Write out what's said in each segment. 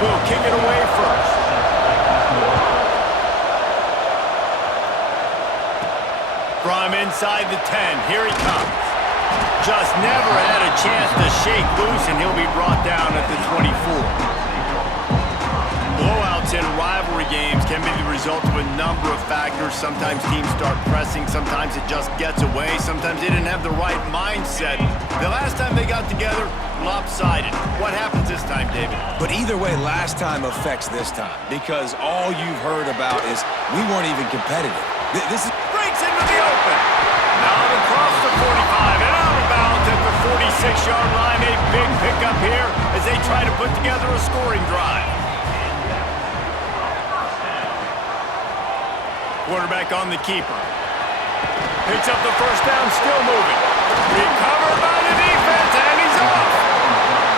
will kick it away first. From inside the 10, here he comes. Just never had a chance to shake loose, and he'll be brought down at the 24. Blowouts in rivalry games can be the result of a number of factors. Sometimes teams start pressing, sometimes it just gets away, sometimes they didn't have the right mindset. The last time they got together, lopsided. What happens this time, David? But either way, last time affects this time, because all you've heard about is we weren't even competitive. This is... Breaks into the open. Now across the 45 and out of bounds at the 46-yard line. A big pickup here as they try to put together a scoring drive. Quarterback on the keeper. Picks up the first down, still moving. Recovered by the defense, and he's off.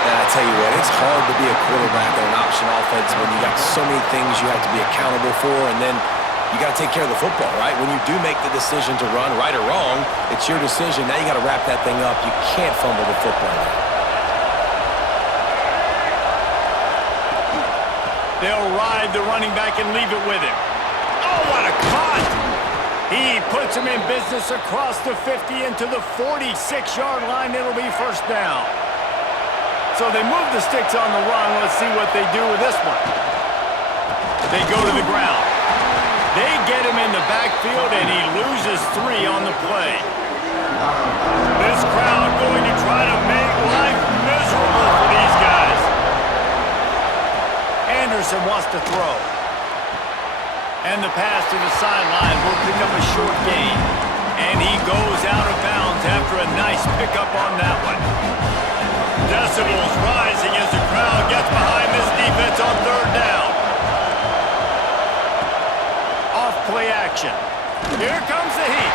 And I tell you what, it's hard to be a quarterback in an option offense when you got so many things you have to be accountable for, and then you got to take care of the football, right? When you do make the decision to run, right or wrong, it's your decision. Now you got to wrap that thing up. You can't fumble the football. They'll ride the running back and leave it with him. Oh, what a cut! He puts him in business across the 50 into the 46-yard line. It'll be first down. So they move the sticks on the run. Let's see what they do with this one. They go to the ground. They get him in the backfield, and he loses 3 on the play. This crowd going to try to make life miserable for these guys. Anderson wants to throw. And the pass to the sideline will pick up a short gain. And he goes out of bounds after a nice pickup on that one. Decibels rising as the crowd gets behind this defense on third down. Play action. Here comes the heat.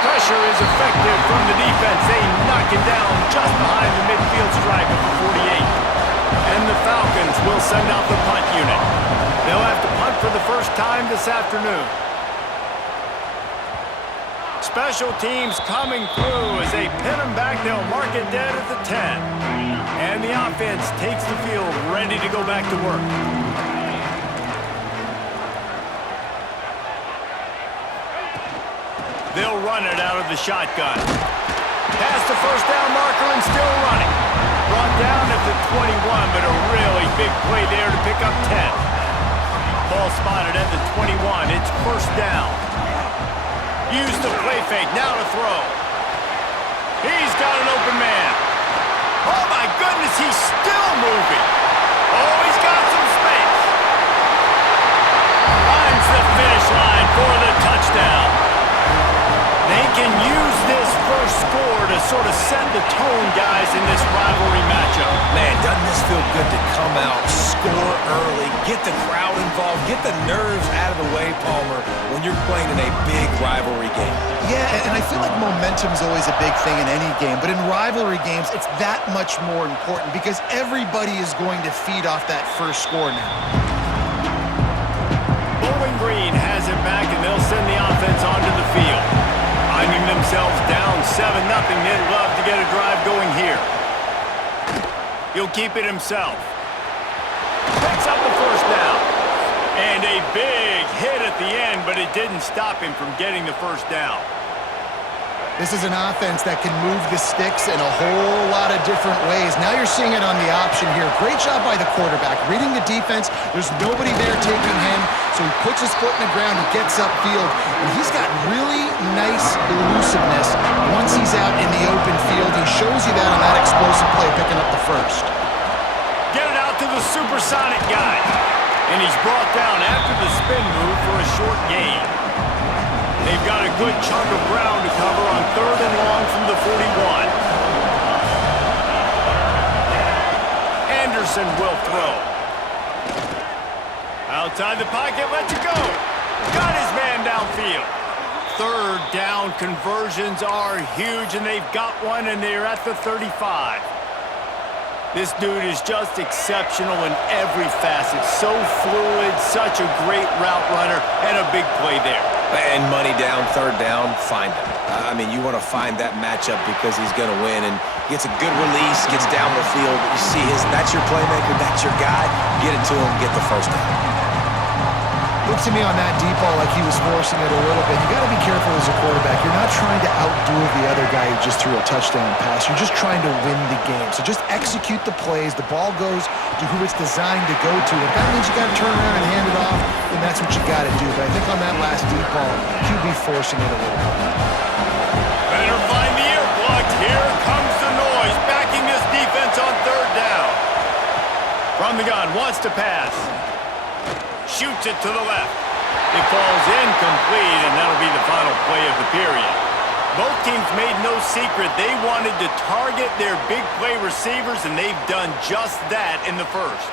Pressure is effective from the defense. They knock it down just behind the midfield stripe of the 48. And the Falcons will send out the punt unit. They'll have to punt for the first time this afternoon. Special teams coming through as they pin them back. They'll mark it dead at the 10. And the offense takes the field, ready to go back to work. They'll run it out of the shotgun. Past the first down marker and still running. Brought down at the 21, but a really big play there to pick up 10. Ball spotted at the 21. It's first down. Use the play fake. Now to throw. He's got an open man. Oh, my goodness, he's still moving. Oh, he's got some space. Finds the finish line for the touchdown. They can use this first score to sort of set the tone, guys, in this rivalry matchup. Man, doesn't this feel good to come out, score early, get the crowd involved, get the nerves out of the way, Palmer, when you're playing in a big rivalry game? Yeah, and I feel like momentum's always a big thing in any game, but in rivalry games, it's that much more important because everybody is going to feed off that first score now. Bowling Green has it back, and they'll send the offense onto the field. Finding themselves down 7-0, they'd love to get a drive going here. He'll keep it himself. Picks up the first down. And a big hit at the end, but it didn't stop him from getting the first down. This is an offense that can move the sticks in a whole lot of different ways. Now you're seeing it on the option here. Great job by the quarterback. Reading the defense, there's nobody there taking him, so he puts his foot in the ground, he gets upfield, and he's got really nice elusiveness once he's out in the open field. He shows you that on that explosive play, picking up the first. Get it out to the supersonic guy. And he's brought down after the spin move for a short gain. They've got a good chunk of ground to cover on third and long from the 41. Anderson will throw. Outside the pocket, lets it go. Got his man downfield. Third down conversions are huge, and they've got one, and they're at the 35. This dude is just exceptional in every facet. So fluid, such a great route runner, and a big play there. And money down, third down, find him. I mean, you want to find that matchup because he's going to win, and gets a good release, gets down the field. You see that's your playmaker, that's your guy. Get it to him, get the first down. Looked to me on that deep ball like he was forcing it a little bit. You got to be careful as a quarterback. You're not trying to outduel the other guy who just threw a touchdown pass. You're just trying to win the game. So just execute the plays. The ball goes to who it's designed to go to. If that means you got to turn around and hand it off, then that's what you got to do. But I think on that last deep ball, QB forcing it a little bit. Better find the ear plugged. Here comes the noise, backing this defense on third down. From the gun, wants to pass. Shoots it to the left. It falls incomplete, and that'll be the final play of the period. Both teams made no secret they wanted to target their big play receivers, and they've done just that in the first.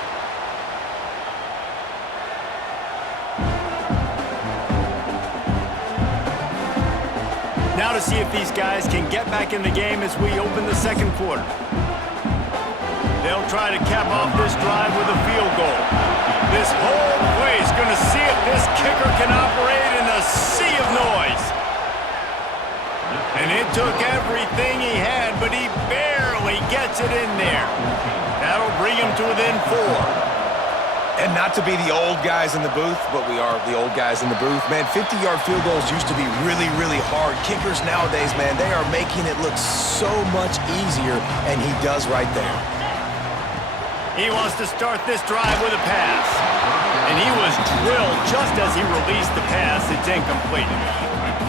Now to see if these guys can get back in the game as we open the second quarter. They'll try to cap off this drive with a field goal. This whole place going to see if this kicker can operate in a sea of noise. And it took everything he had, but he barely gets it in there. That'll bring him to within 4. And not to be the old guys in the booth, but we are the old guys in the booth. Man, 50-yard field goals used to be really, really hard. Kickers nowadays, man, they are making it look so much easier, and he does right there. He wants to start this drive with a pass. And he was drilled just as he released the pass. It's incomplete.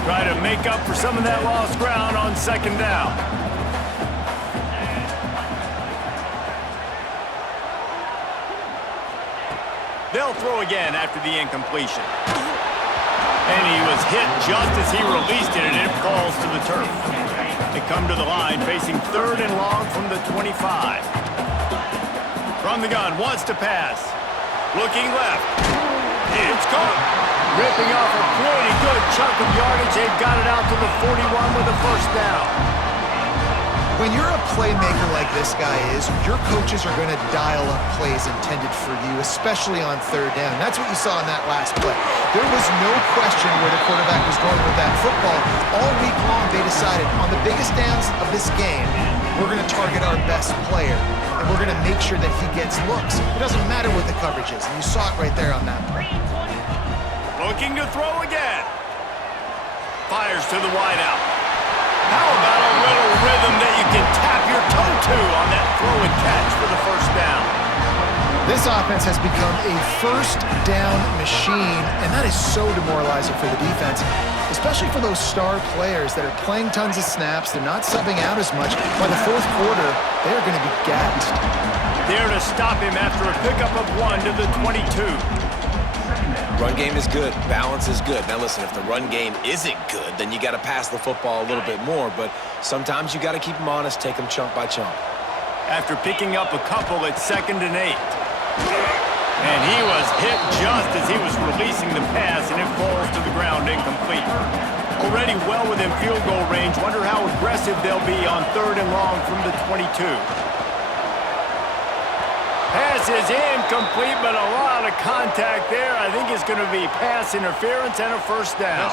Try to make up for some of that lost ground on second down. They'll throw again after the incompletion. And he was hit just as he released it, and it falls to the turf. They come to the line facing third and long from the 25. From the gun, wants to pass. Looking left. It's caught. Ripping off a pretty good chunk of yardage. They've got it out to the 41 with a first down. When you're a playmaker like this guy is, your coaches are going to dial up plays intended for you, especially on third down. That's what you saw in that last play. There was no question where the quarterback was going with that football. All week long, they decided on the biggest downs of this game, we're going to target our best player, and we're going to make sure that he gets looks. It doesn't matter what the coverage is, and you saw it right there on that play. Looking to throw again. Fires to the wideout. How about a little rhythm that you can tap your toe to on that throw and catch for the first down? This offense has become a first down machine, and that is so demoralizing for the defense, especially for those star players that are playing tons of snaps. They're not subbing out as much. By the fourth quarter, they are going to be gassed. There to stop him after a pickup of 1 to the 22. Run game is good. Balance is good. Now listen, if the run game isn't good, then you got to pass the football a little bit more. But sometimes you got to keep them honest, take them chunk by chunk. After picking up a couple at 2nd and 8. And he was hit just as he was releasing the pass, and it falls to the ground incomplete. Already well within field goal range. Wonder how aggressive they'll be on 3rd and long from the 22. Pass is incomplete, but a lot of contact there. I think it's going to be pass interference and a first down.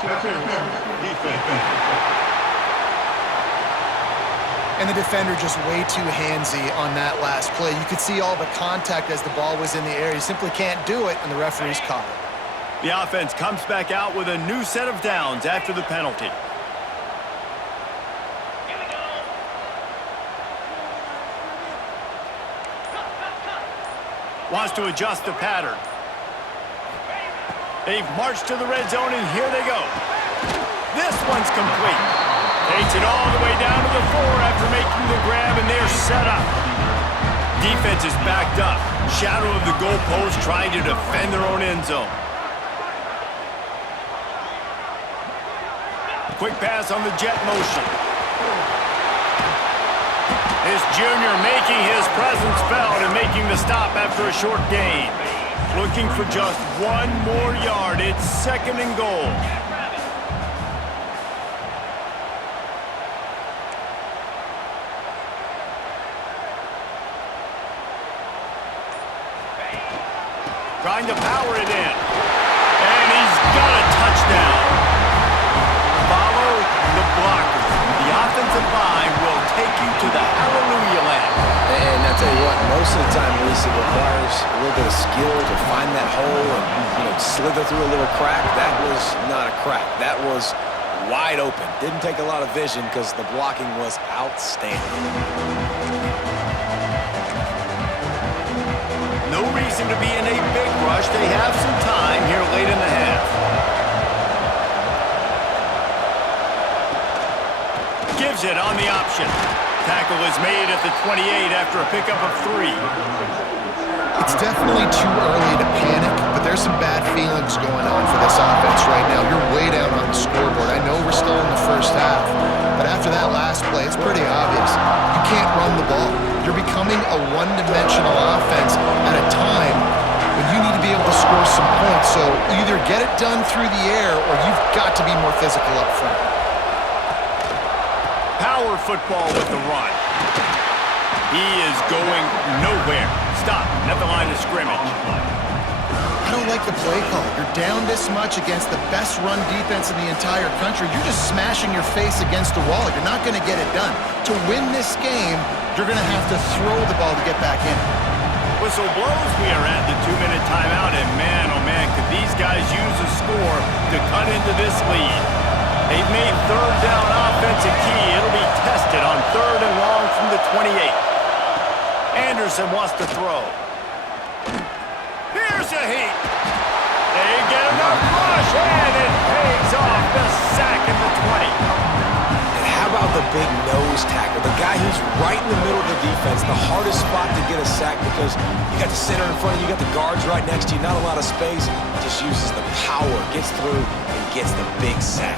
And the defender just way too handsy on that last play. You could see all the contact as the ball was in the air. You simply can't do it, and the referee's caught it. The offense comes back out with a new set of downs after the penalty. Wants to adjust the pattern. They've marched to the red zone, and here they go. This one's complete. Takes it all the way down to the 4 after making the grab, and they're set up. Defense is backed up. Shadow of the goalpost trying to defend their own end zone. Quick pass on the jet motion. This junior making his presence felt and making the stop after a short gain. Looking for just 1 more yard. It's 2nd and goal. Trying to power it in. And he's got a touchdown. most of the time, Reese, it requires a little bit of skill to find that hole and, slither through a little crack. That was not a crack. That was wide open. Didn't take a lot of vision because the blocking was outstanding. No reason to be in a big rush. They have some time here late in the half. Gives it on the option. Tackle is made at the 28 after a pickup of 3. It's definitely too early to panic, but there's some bad feelings going on for this offense right now. You're way down on the scoreboard. I know we're still in the first half, but after that last play, it's pretty obvious. You can't run the ball. You're becoming a one-dimensional offense at a time when you need to be able to score some points. So either get it done through the air or you've got to be more physical up front. Power football with the run. He is going nowhere. Stop at the line of scrimmage. I don't like the play call. You're down this much against the best run defense in the entire country. You're just smashing your face against the wall. You're not going to get it done. To win this game, you're going to have to throw the ball to get back in. Whistle blows. We are at the 2-minute timeout, and man, oh man, could these guys use a score to cut into this lead. They've made third down offense a key. It'll be tested on 3rd and long from the 28. Anderson wants to throw. Here's a heat. They get enough rush, and it pays off. The sack at the 20. And how about the big nose tackle? The guy who's right in the middle of the defense, the hardest spot to get a sack because you got the center in front of you, you got the guards right next to you, not a lot of space. Just uses the power, gets through, and gets the big sack.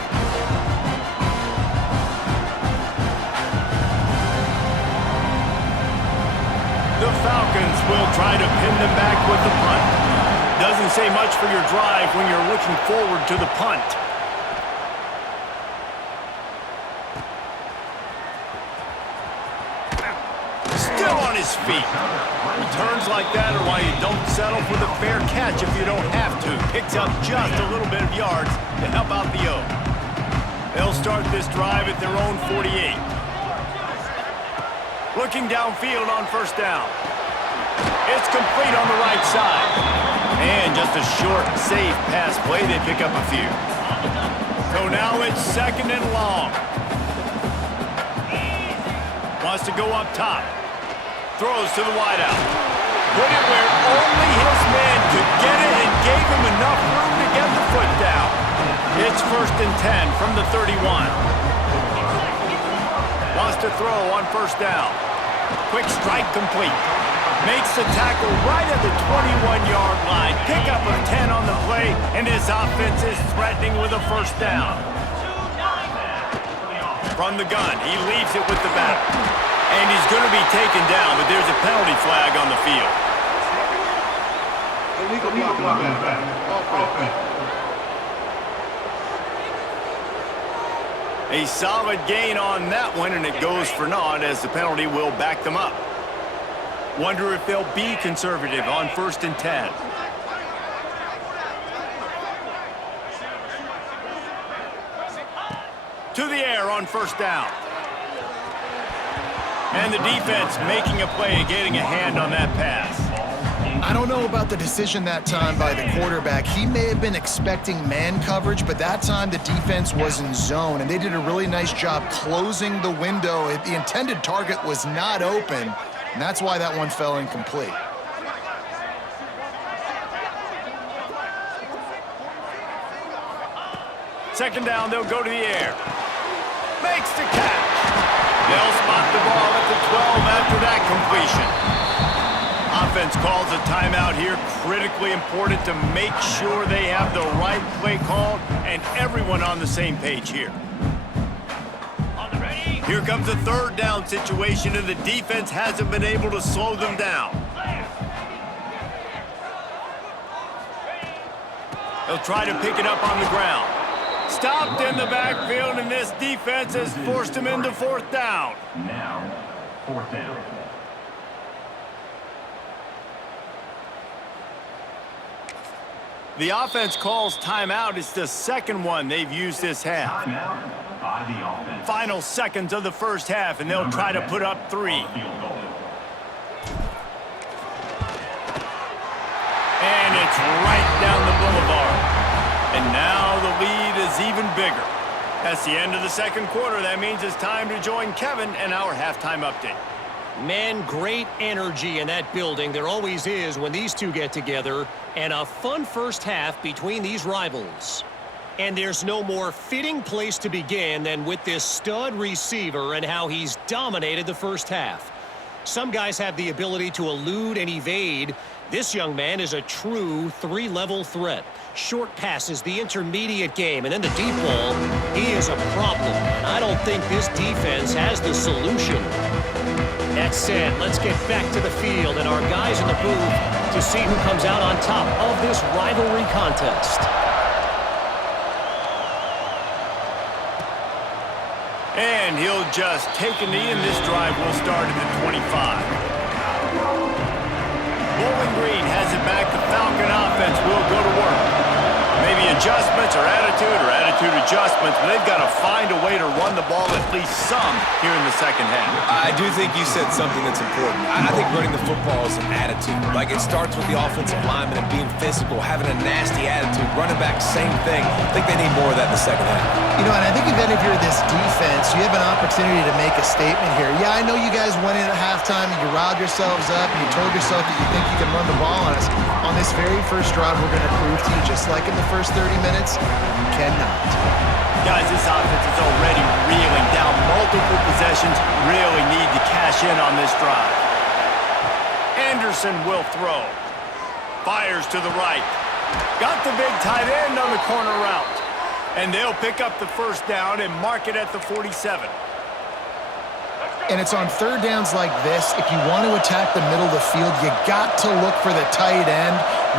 The Falcons will try to pin them back with the punt. Doesn't say much for your drive when you're looking forward to the punt. Still on his feet. Returns like that are why you don't settle for the fair catch if you don't have to. Picks up just a little bit of yards to help out the O. They'll start this drive at their own 48. Looking downfield on 1st down. It's complete on the right side. And just a short, safe pass play. They pick up a few. So now it's 2nd and long. Wants to go up top. Throws to the wideout. Put it where only his man could get it and gave him enough room to get the foot down. It's 1st and 10 from the 31. Wants to throw on 1st down. Quick strike complete. Makes the tackle right at the 21-yard line. Pickup of 10 on the play, and his offense is threatening with a 1st down. From the gun, he leaves it with the batter. And he's going to be taken down, but there's a penalty flag on the field. A solid gain on that one, and it goes for naught as the penalty will back them up. Wonder if they'll be conservative on 1st and 10. To the air on 1st down. And the defense making a play, getting a hand on that pass. I don't know about the decision that time by the quarterback. He may have been expecting man coverage, but that time the defense was in zone, and they did a really nice job closing the window. The intended target was not open, and that's why that one fell incomplete. Second down, they'll go to the air. Makes the catch. They'll spot the ball at the 12 after that completion. Offense calls a timeout here. Critically important to make sure they have the right play called and everyone on the same page here. Here comes a 3rd down situation, and the defense hasn't been able to slow them down. They'll try to pick it up on the ground. Stopped in the backfield, and this defense has forced him into 4th down. Now, 4th down. The offense calls timeout. It's the 2nd one they've used this half. Timeout by the offense. Final seconds of the 1st half, and they'll try to put up 3. And now the lead is even bigger. That's the end of the second quarter. That means it's time to join Kevin and our halftime update. Man, great energy in that building. There always is when these two get together. And a fun first half between these rivals. And there's no more fitting place to begin than with this stud receiver and how he's dominated the first half. Some guys have the ability to elude and evade. This young man is a true three-level threat. Short passes, the intermediate game, and then the deep ball. He is a problem, and I don't think this defense has the solution. That said, let's get back to the field and our guys in the booth to see who comes out on top of this rivalry contest. And he'll just take a knee, and this drive will start at the 25. Bowling Green has it back. The Falcon offense will go to work. Maybe adjustments or attitude adjustments, but they've got to find a way to run the ball at least some here in the second half. I do think you said something that's important. I think running the football is an attitude. Like, it starts with the offensive lineman and being physical, having a nasty attitude. Running back, same thing. I think they need more of that in the second half. You know, and I think even if you're this defense, you have an opportunity to make a statement here. Yeah, I know you guys went in at halftime and you riled yourselves up and you told yourself that you think you can run the ball on us. On this very first drive, we're going to prove to you, just like in the first 30 minutes, you cannot. Guys, this offense is already reeling down multiple possessions. Really need to cash in on this drive. Anderson will throw. Fires to the right. Got the big tight end on the corner route. And they'll pick up the first down and mark it at the 47. And it's on third downs like this. If you want to attack the middle of the field, you got to look for the tight end.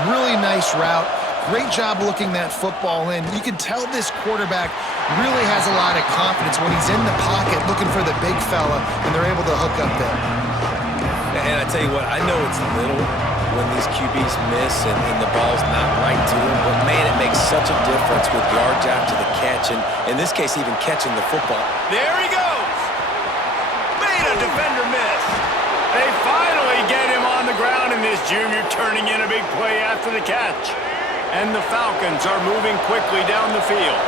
Really nice route. Great job looking that football in. You can tell this quarterback really has a lot of confidence when he's in the pocket looking for the big fella, and they're able to hook up there. And I tell you what, I know it's little when these QBs miss and the ball's not right to them, but man, it makes such a difference with yards after the catch, and in this case, even catching the football. There he goes. Made a defender miss. They finally get him on the ground, and this junior turning in a big play after the catch. And the Falcons are moving quickly down the field.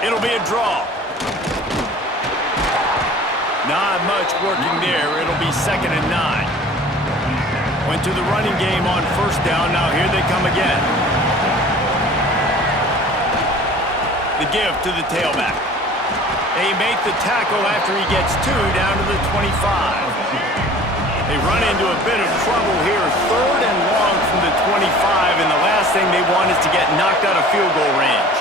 It'll be a draw. Not much working there. It'll be 2nd and 9. Went to the running game on first down. Now here they come again. The give to the tailback. They make the tackle after he gets 2 down to the 25. They run into a bit of trouble here. 3rd and long from the 25, and the last thing they want is to get knocked out of field goal range.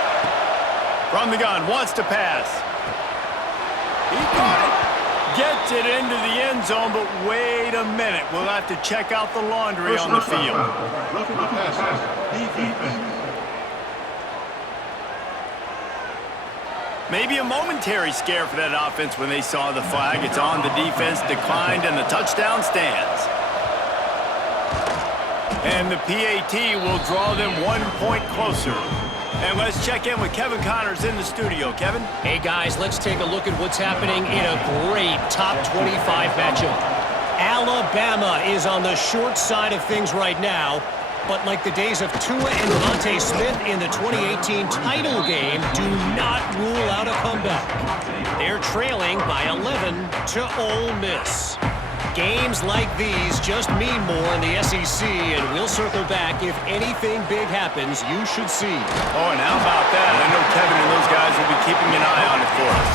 From the gun, wants to pass. He caught it. Gets it into the end zone, but wait a minute. We'll have to check out the laundry on the field. Maybe a momentary scare for that offense when they saw the flag. It's on, the defense declined, and the touchdown stands. And the PAT will draw them 1 point closer. And let's check in with Kevin Connors in the studio. Kevin? Hey, guys, let's take a look at what's happening in a great top 25 matchup. Alabama is on the short side of things right now. But like the days of Tua and Devontae Smith in the 2018 title game, do not rule out a comeback. They're trailing by 11 to Ole Miss. Games like these just mean more in the SEC, and we'll circle back if anything big happens you should see. Oh, and how about that? I know Kevin and those guys will be keeping an eye on it for us.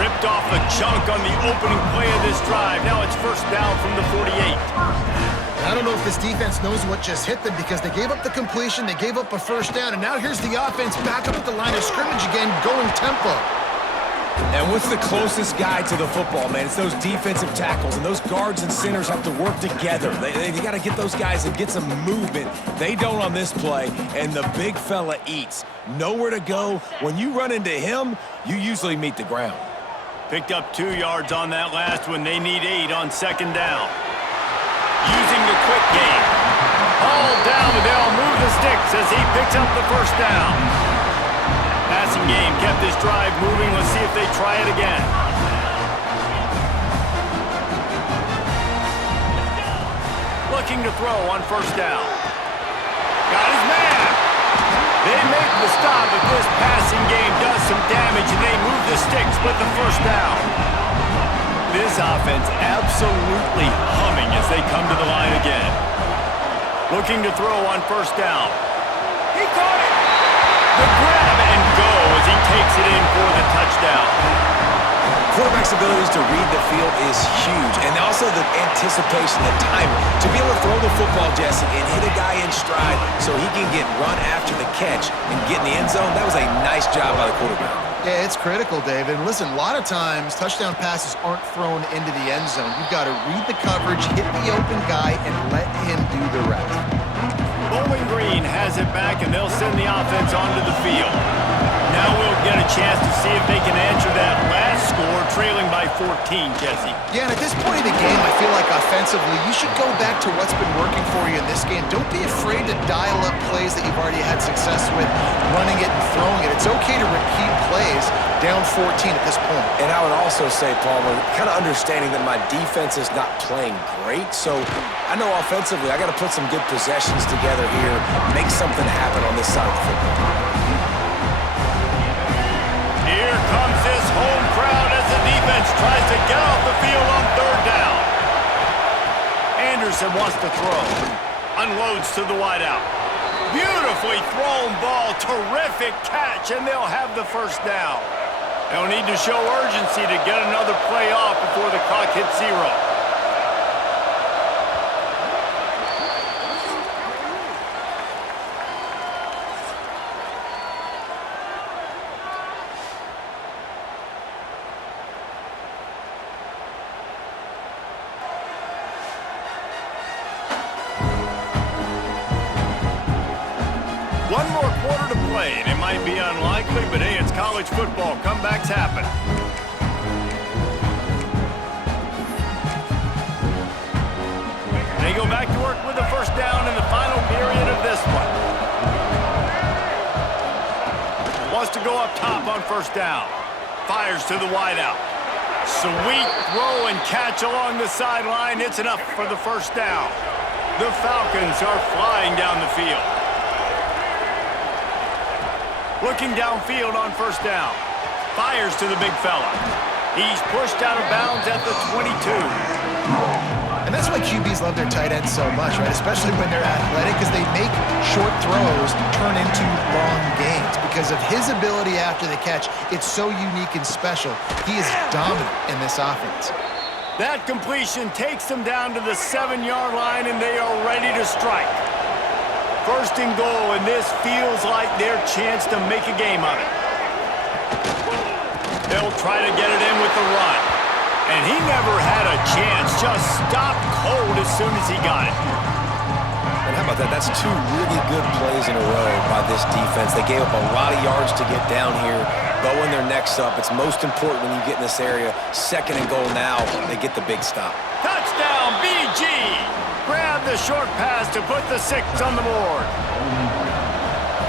Ripped off a chunk on the opening play of this drive. Now it's first down from the 48. I don't know if this defense knows what just hit them because they gave up the completion, they gave up a first down, and now here's the offense back up at the line of scrimmage again, going tempo. And what's the closest guy to the football, man? It's those defensive tackles, and those guards and centers have to work together. They got to get those guys and get some movement. They don't on this play, and the big fella eats. Nowhere to go. When you run into him, you usually meet the ground. Picked up 2 yards on that last one. They need 8 on second down. Using the quick game. All down, but they'll move the sticks as he picks up the first down. Passing game kept this drive moving. Let's see if they try it again. Looking to throw on first down. the stop, but this passing game does some damage, and they move the sticks with the first down. This offense absolutely humming as they come to the line again. Looking to throw on first down. He caught it! The grab and go as he takes it in for the touchdown. Quarterback's abilities to read the field is huge, and also the anticipation, the timing. To be able to throw the football, Jesse, and hit a guy in stride so he can get run after the catch and get in the end zone, that was a nice job by the quarterback. Yeah, it's critical, David. Listen, a lot of times touchdown passes aren't thrown into the end zone. You've got to read the coverage, hit the open guy, and let him do the rest. Bowling Green has it back, and they'll send the offense onto the field. Now we'll get a chance to see if they can answer that last score, trailing by 14, Jesse. Yeah, and at this point in the game, I feel like offensively, you should go back to what's been working for you in this game. Don't be afraid to dial up plays that you've already had success with, running it and throwing it. It's okay to repeat plays down 14 at this point. And I would also say, Palmer, kind of understanding that my defense is not playing great, so I know offensively I got to put some good possessions together here, make something happen on this side of the football. Here comes this home crowd as the defense tries to get off the field on third down. Anderson wants to throw. Unloads to the wideout. Beautifully thrown ball. Terrific catch, and they'll have the first down. They'll need to show urgency to get another play off before the clock hits 0. One more quarter to play, and it might be unlikely, but hey, it's college football. Comebacks happen. They go back to work with the first down in the final period of this one. Wants to go up top on first down. Fires to the wideout. Sweet throw and catch along the sideline. It's enough for the first down. The Falcons are flying down the field. Looking downfield on first down. Fires to the big fella. He's pushed out of bounds at the 22. And that's why QBs love their tight ends so much, right? Especially when they're athletic, because they make short throws turn into long gains. Because of his ability after the catch, it's so unique and special. He is dominant in this offense. That completion takes them down to the 7-yard line, and they are ready to strike. First and goal, and this feels like their chance to make a game of it. They'll try to get it in with the run. And he never had a chance, just stopped cold as soon as he got it. And how about that? That's 2 really good plays in a row by this defense. They gave up a lot of yards to get down here. Bowing their necks up. It's most important when you get in this area. Second and goal now, they get the big stop. Touchdown, BG! Grab the short pass to put the 6 on the board.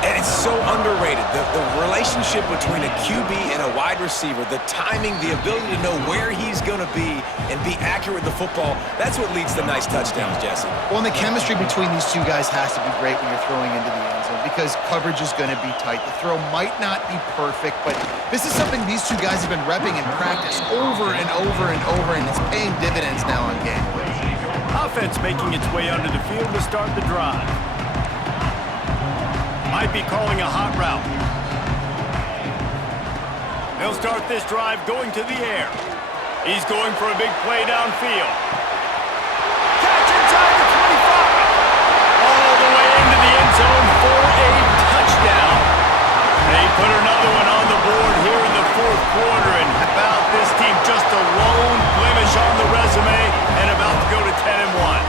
And it's so underrated. The relationship between a QB and a wide receiver, the timing, the ability to know where he's going to be and be accurate with the football, that's what leads to nice touchdowns, Jesse. Well, and the chemistry between these two guys has to be great when you're throwing into the end zone because coverage is going to be tight. The throw might not be perfect, but this is something these two guys have been repping in practice over and over and over, and it's paying dividends now on game. Offense making its way onto the field to start the drive. Might be calling a hot route. They'll start this drive going to the air. He's going for a big play downfield. Catch inside the 25. All the way into the end zone for a touchdown. They put another one on the board here in the 4th quarter, and about this team just a lone blemish on the resume and about to go to 10-1.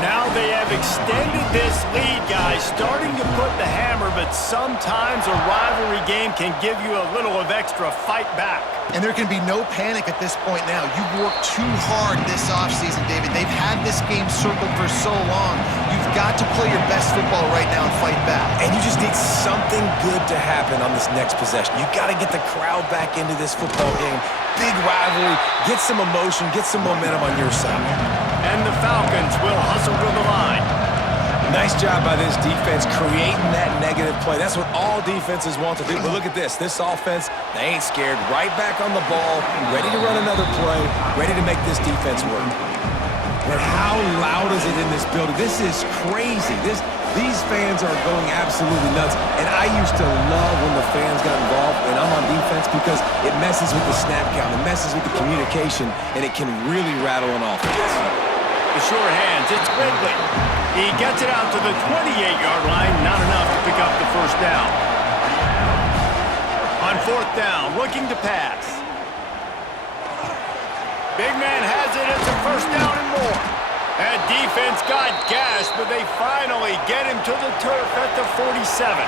Now they have extended this lead, guys, starting to put the hammer, but sometimes a rivalry game can give you a little of extra fight back. And there can be no panic at this point now. You've worked too hard this offseason, David. They've had this game circled for so long. You've got to play your best football right now and fight back. And you just need something good to happen on this next possession. You got to get the crowd back into this football game. Big rivalry, get some emotion, get some momentum on your side. And the Falcons will hustle to the line. Nice job by this defense creating that negative play. That's what all defenses want to do. But look at this. This offense, they ain't scared. Right back on the ball, ready to run another play, ready to make this defense work. And how loud is it in this building? This is crazy. These fans are going absolutely nuts. And I used to love when the fans got involved when I'm on defense because it messes with the snap count, it messes with the communication, and it can really rattle an offense. The sure hands, it's Ridley. He gets it out to the 28-yard line, not enough to pick up the first down. On fourth down, looking to pass. Big man has it, it's a first down and more. That defense got gashed, but they finally get him to the turf at the 47.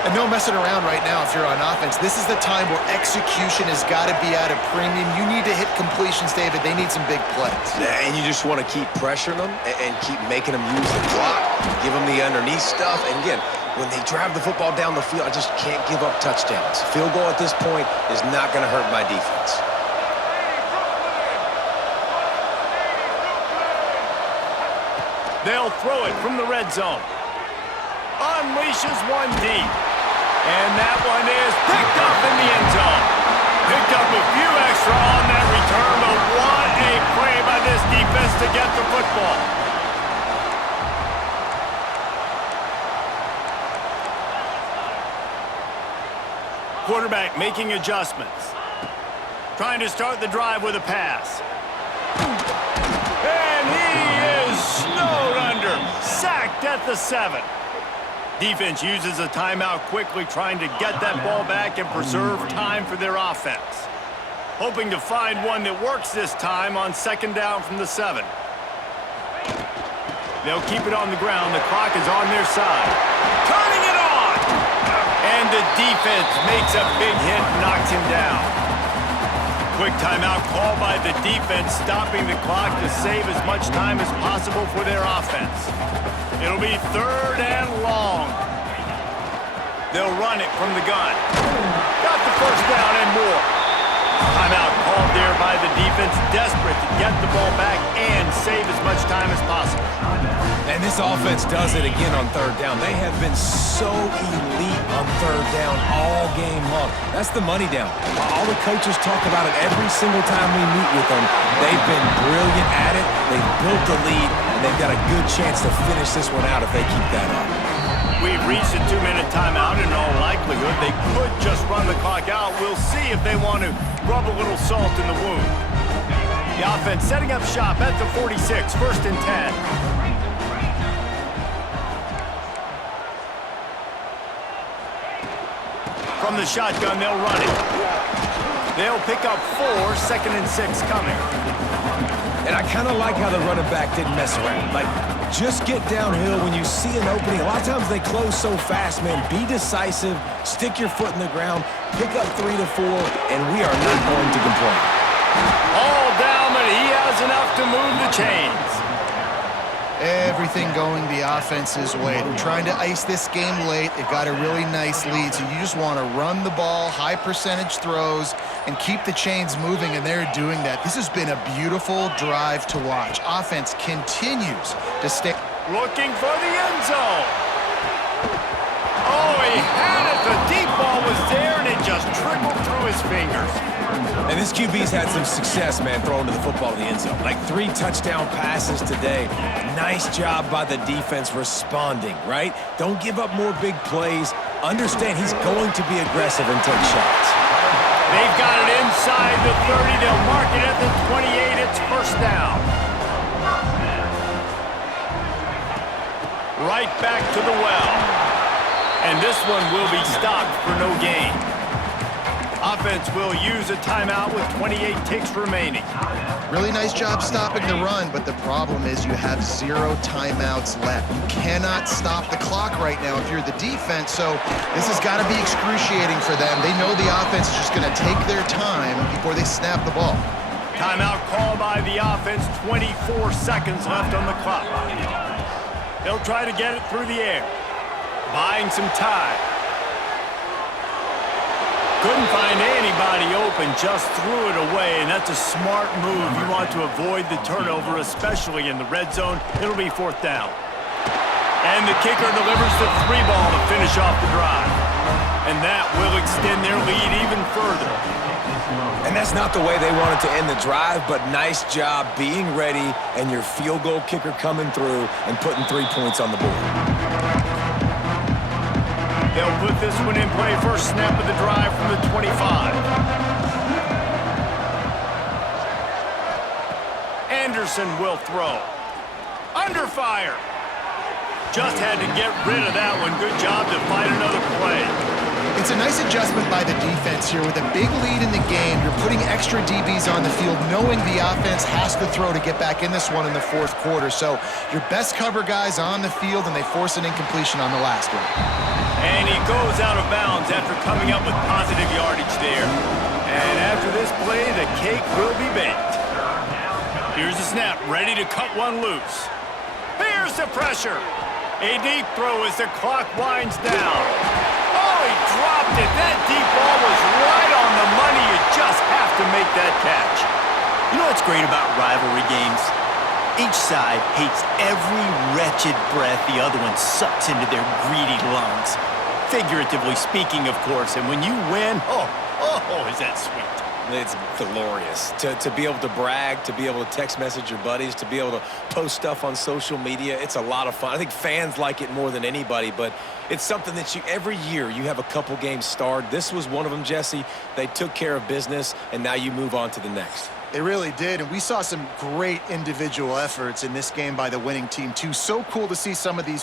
And no messing around right now if you're on offense. This is the time where execution has got to be at a premium. You need to hit completions, David. They need some big plays. And you just want to keep pressuring them and keep making them use the clock. Give them the underneath stuff. And again, when they drive the football down the field, I just can't give up touchdowns. Field goal at this point is not going to hurt my defense. They'll throw it from the red zone. Unleashes one deep. And that one is picked up in the end zone. Picked up a few extra on that return, but what a play by this defense to get the football. Quarterback making adjustments. Trying to start the drive with a pass. And he is snowed under. Sacked at the 7. Defense uses a timeout quickly, trying to get that ball back and preserve time for their offense. Hoping to find one that works this time on second down from the 7. They'll keep it on the ground. The clock is on their side. Turning it on! And the defense makes a big hit, knocks him down. Quick timeout called by the defense, stopping the clock to save as much time as possible for their offense. It'll be third and long. They'll run it from the gun. Got the first down and more. Timeout called there by the defense, desperate to get the ball back and save as much time as possible. And this offense does it again on third down. They have been so elite on third down all game long. That's the money down. All the coaches talk about it every single time we meet with them. They've been brilliant at it. They've built the lead, and they've got a good chance to finish this one out if they keep that up. We've reached a 2-minute timeout. In all likelihood, they could just run the clock out. We'll see if they want to rub a little salt in the wound. The offense setting up shop at the 46, first and 10. From the shotgun, they'll run it. They'll pick up 4, second and 6 coming. And I kind of like how the running back didn't mess around. Like, just get downhill when you see an opening. A lot of times they close so fast, man. Be decisive, stick your foot in the ground, pick up 3 to 4, and we are not going to complain. All down, but he has enough to move the chains. Everything going the offense's way. They're trying to ice this game late. They've got a really nice lead, so you just want to run the ball, high percentage throws, and keep the chains moving, and they're doing that. This has been a beautiful drive to watch. Offense continues to stay. Looking for the end zone. Oh, he had it. The deep ball was there, and it just trickled through his fingers. And this QB's had some success, man, throwing to the football in the end zone. Like 3 touchdown passes today. Nice job by the defense responding, right? Don't give up more big plays. Understand he's going to be aggressive and take shots. They've got it inside the 30. They'll mark it at the 28. It's first down. Right back to the well. And this one will be stopped for no gain. Offense will use a timeout with 28 ticks remaining. Really nice job stopping the run, but the problem is you have 0 timeouts left. You cannot stop the clock right now if you're the defense, so this has got to be excruciating for them. They know the offense is just going to take their time before they snap the ball. Timeout called by the offense, 24 seconds left on the clock. They'll try to get it through the air, buying some time. Couldn't find anybody open, just threw it away, and that's a smart move. You want to avoid the turnover, especially in the red zone. It'll be fourth down. And the kicker delivers the 3-ball to finish off the drive. And that will extend their lead even further. And that's not the way they wanted to end the drive, but nice job being ready and your field goal kicker coming through and putting 3 points on the board. They'll put this one in play. First snap of the drive from the 25. Anderson will throw. Under fire. Just had to get rid of that one. Good job to find another play. It's a nice adjustment by the defense here. With a big lead in the game, you're putting extra DBs on the field, knowing the offense has to throw to get back in this one in the fourth quarter. So your best cover guys on the field, and they force an incompletion on the last one. And he goes out of bounds after coming up with positive yardage there. And after this play, the cake will be baked. Here's the snap, ready to cut one loose. Here's the pressure. A deep throw as the clock winds down. Oh, he dropped it. That deep ball was right on the money. You just have to make that catch. You know what's great about rivalry games? Each side hates every wretched breath the other one sucks into their greedy lungs. Figuratively speaking, of course. And when you win, oh, is that sweet. It's glorious to be able to brag, to be able to text message your buddies, to be able to post stuff on social media. It's a lot of fun. I think fans like it more than anybody, but it's something that every year you have a couple games starred. This was one of them, Jesse. They took care of business, and now you move on to the next. They really did, and we saw some great individual efforts in this game by the winning team, too. So cool to see some of these